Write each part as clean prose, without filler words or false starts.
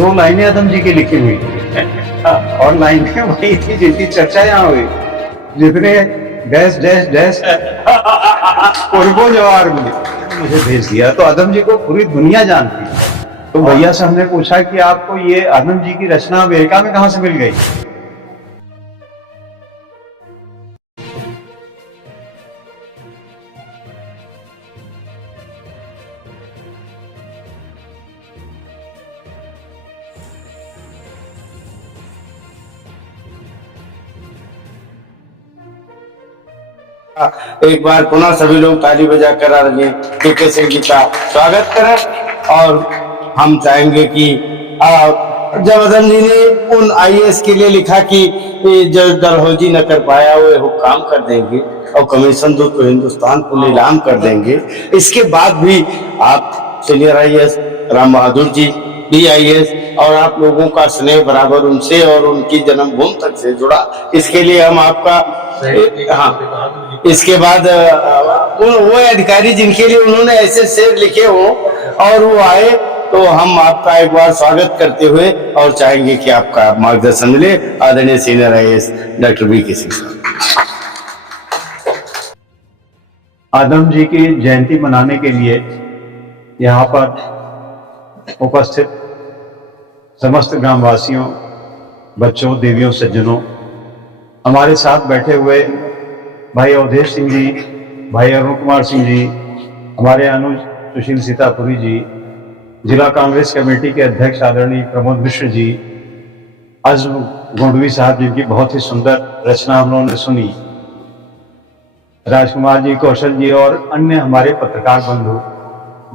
दो लाइनें आदम जी की लिखी हुई थी और लाइनें वही थी जिनकी चर्चा यहाँ हुई, जितने डैश डैश डैश उनको जवाब मुझे भेज दिया। तो आदम जी को पूरी दुनिया जानती है। तो भैया से हमने पूछा कि आपको ये आदम जी की रचना अमेरिका में कहाँ से मिल गई? एक बार पुनः सभी लोग ताली बजाकर आदरणीय के सिंह जी का स्वागत करें। और हम चाहेंगे कि जब आदम जी ने उन आईएएस के लिए लिखा कि जो डलहौजी न कर पाया वो काम कर देंगे और कमीशन दो तो हिंदुस्तान को नीलाम कर देंगे। इसके बाद भी आप सीनियर आईएएस राम बहादुर जी भी आईएएस और आप लोगों का स्नेह बराबर उनसे और उनकी जन्मभूमि तक से जुड़ा, इसके लिए हम आपका हाँ। इसके बाद वो अधिकारी जिनके लिए उन्होंने ऐसे शेर लिखे हो और वो आए, तो हम आपका एक बार स्वागत करते हुए और चाहेंगे कि आपका मार्गदर्शन मिले। आदरणीय senior IAS doctor V K. Singh. Adam ji की जयंती मनाने के लिए यहाँ पर उपस्थित समस्त ग्रामवासियों, बच्चों, देवियों, सज्जनों, हमारे साथ बैठे हुए भाई अवधेश सिंह जी, भाई अरुण कुमार सिंह जी, हमारे अनुज सुशील सीतापुरी जी, जिला कांग्रेस कमेटी के अध्यक्ष आदरणीय प्रमोद मिश्र जी, अज़्म गोंडवी साहब जिनकी बहुत ही सुंदर रचना हम लोगों ने सुनी, राजकुमार जी, कौशल जी और अन्य हमारे पत्रकार बंधु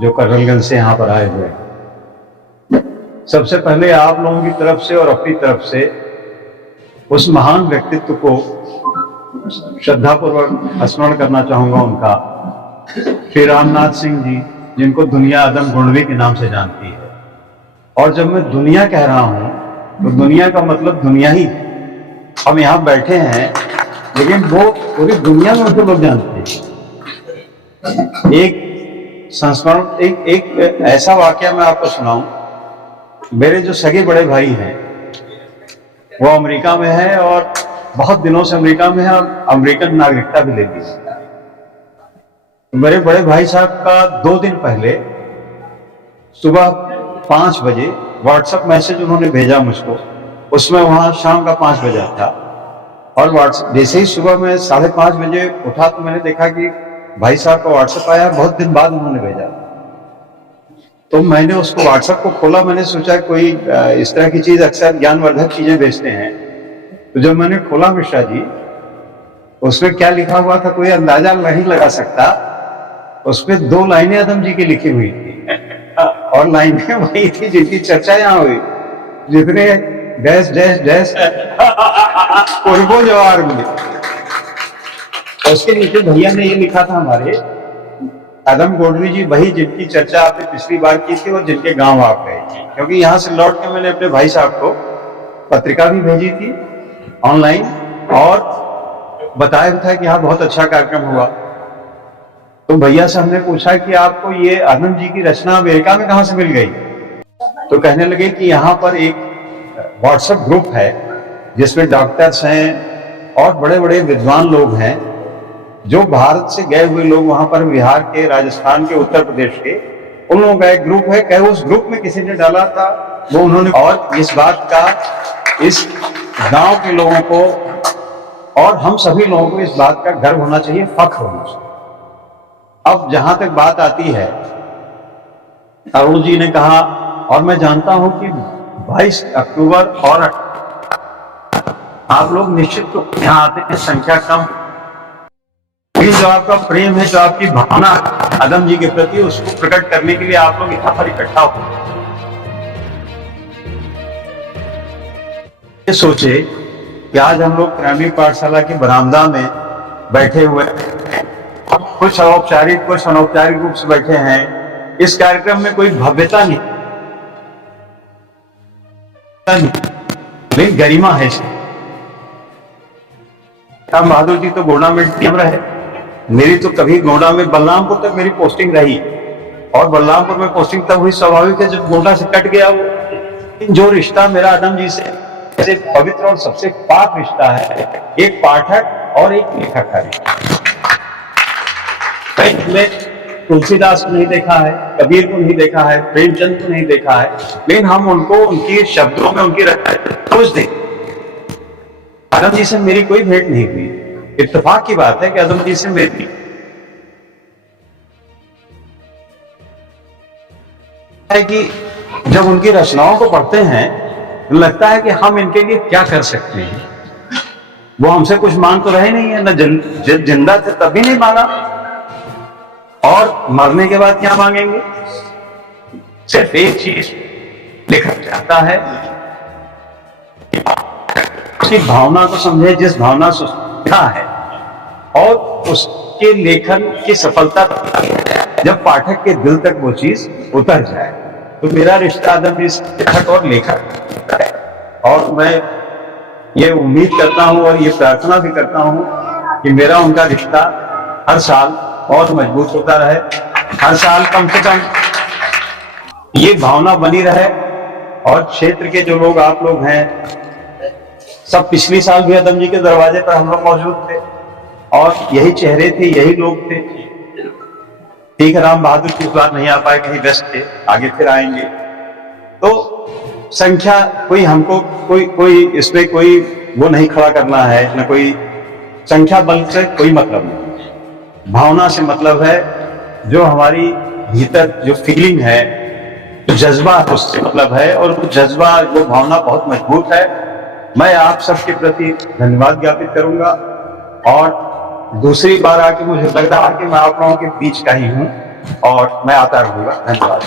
जो करनलगंज से यहाँ पर आए हुए हैं। सबसे पहले आप लोगों की तरफ से और अपनी तरफ से उस महान व्यक्तित्व को श्रद्धापूर्वक स्मरण करना चाहूंगा उनका, श्री रामनाथ सिंह जी, जिनको दुनिया आदम गोंडवी के नाम से जानती है। और जब मैं दुनिया कह रहा हूं तो दुनिया का मतलब दुनिया ही है। हम यहाँ बैठे हैं लेकिन वो पूरी दुनिया में उनको लोग जानते हैं। एक संस्मरण, एक ऐसा वाकया मैं आपको सुनाऊं। मेरे जो सगे बड़े भाई हैं वो अमेरिका में है और बहुत दिनों से अमेरिका में है और अमेरिकन नागरिकता भी ले ली। मेरे बड़े भाई साहब का 2 दिन पहले सुबह 5 बजे व्हाट्सएप मैसेज उन्होंने भेजा मुझको। उसमें वहां शाम का 5 बजा था और व्हाट्सएप जैसे ही सुबह में 5:30 बजे उठा तो मैंने देखा कि भाई साहब का व्हाट्सएप आया। बहुत दिन बाद उन्होंने भेजा तो मैंने उसको व्हाट्सएप को खोला। मैंने सोचा कोई इस तरह की चीज, अक्सर ज्ञानवर्धक चीजें भेजते हैं। तो जब मैंने खोला मिश्रा जी, उसमें क्या लिखा हुआ था कोई अंदाजा नहीं लगा सकता। उसमें 2 लाइनें आदम जी की लिखी हुई थी और लाइनें वही थी जिनकी चर्चा यहाँ हुई, जितने डैश डैश डैश उनको जवाब मिले। उसके नीचे भैया ने ये लिखा था हमारे आदम गोंडवी जी वही जिनकी चर्चा आपने पिछली बार की थी और जिनके गांव आप गए थे। क्योंकि यहाँ से लौट के मैंने अपने भाई साहब को पत्रिका भी भेजी थी ऑनलाइन और बताया भी था कि यहाँ बहुत अच्छा कार्यक्रम हुआ। तो भैया से हमने पूछा कि आपको ये आदम जी की रचना अमेरिका में कहाँ से मिल गई? तो कहने लगे कि यहाँ पर एक व्हाट्सएप ग्रुप है जिसमें डॉक्टर्स हैं और बड़े बड़े विद्वान लोग हैं, जो भारत से गए हुए लोग वहां पर बिहार के, राजस्थान के, उत्तर प्रदेश के, उन लोगों का एक ग्रुप है। कहे उस ग्रुप में किसी ने डाला था वो उन्होंने, और इस बात का इस गांव के लोगों को और हम सभी लोगों को इस बात का गर्व होना चाहिए, फख्र होना चाहिए। अब जहां तक बात आती है, अरुण जी ने कहा और मैं जानता हूं कि 22 अक्टूबर और आप लोग निश्चित तो यहाँ आते हैं, संख्या कम, जो आपका प्रेम है, जो आपकी भावना आदम जी के प्रति, उसको प्रकट करने के लिए आप लोग यहाँ पर इकट्ठा हो। ये सोचे कि आज हम लोग प्राइमरी पाठशाला की बरामदा में बैठे हुए, कुछ औपचारिक कुछ अनौपचारिक रूप से बैठे हैं। इस कार्यक्रम में कोई भव्यता नहीं, लेकिन गरिमा है। राम बहादुर जी तो गोंडा में टीम रहे, मेरी तो कभी गोंडा में, बलरामपुर तक मेरी पोस्टिंग रही और बलरामपुर में पोस्टिंग तब हुई, स्वाभाविक है जब गोंडा से कट गया वो। जो रिश्ता मेरा आदम जी से सबसे पवित्र और सबसे पाक रिश्ता है, एक पाठक और एक लेखक का रिश्ता। में तुलसीदास को नहीं देखा है, कबीर को नहीं देखा है, प्रेमचंद को नहीं देखा है, लेकिन हम उनको उनके शब्दों में उनकी खोज दें। आदम जी से मेरी कोई भेंट नहीं हुई। इत्तेफाक की बात है कि आदम जी से मेरी है कि जब उनकी रचनाओं को पढ़ते हैं तो लगता है कि हम इनके लिए क्या कर सकते हैं। वो हमसे कुछ मांग तो रहे नहीं है, न जब जिंदा थे तब भी नहीं मांगा, और मरने के बाद क्या मांगेंगे? सिर्फ एक चीज लेखक चाहता है, उसकी भावना को समझे, जिस भावना से लिखा है, और उसके लेखन की सफलता जब पाठक के दिल तक वो चीज उतर जाए। तो मेरा रिश्ता आदम जी लेखक और लेखक है, और मैं ये उम्मीद करता हूं और ये प्रार्थना भी करता हूं कि मेरा उनका रिश्ता हर साल और मजबूत होता रहे, हर साल कम से कम ये भावना बनी रहे। और क्षेत्र के जो लोग आप लोग हैं सब पिछली साल भी आदम जी के दरवाजे पर हम लोग मौजूद थे, और यही चेहरे थे, यही लोग थे। ठीक है, राम बहादुर की बार नहीं आ पाए, कहीं व्यस्त थे, आगे फिर आएंगे। तो संख्या कोई हमको कोई इसमें कोई वो नहीं खड़ा करना है, न कोई संख्या बल से कोई मतलब नहीं, भावना से मतलब है। जो हमारी भीतर जो फीलिंग है, जो जज्बा, उससे मतलब है, और वो जज्बा, वो भावना बहुत मजबूत है। मैं आप सबके प्रति धन्यवाद ज्ञापित करूंगा, और दूसरी बार आके मुझे लग रहा है कि मैं आप लोगों के बीच का ही हूं, और मैं आता रहूंगा। धन्यवाद।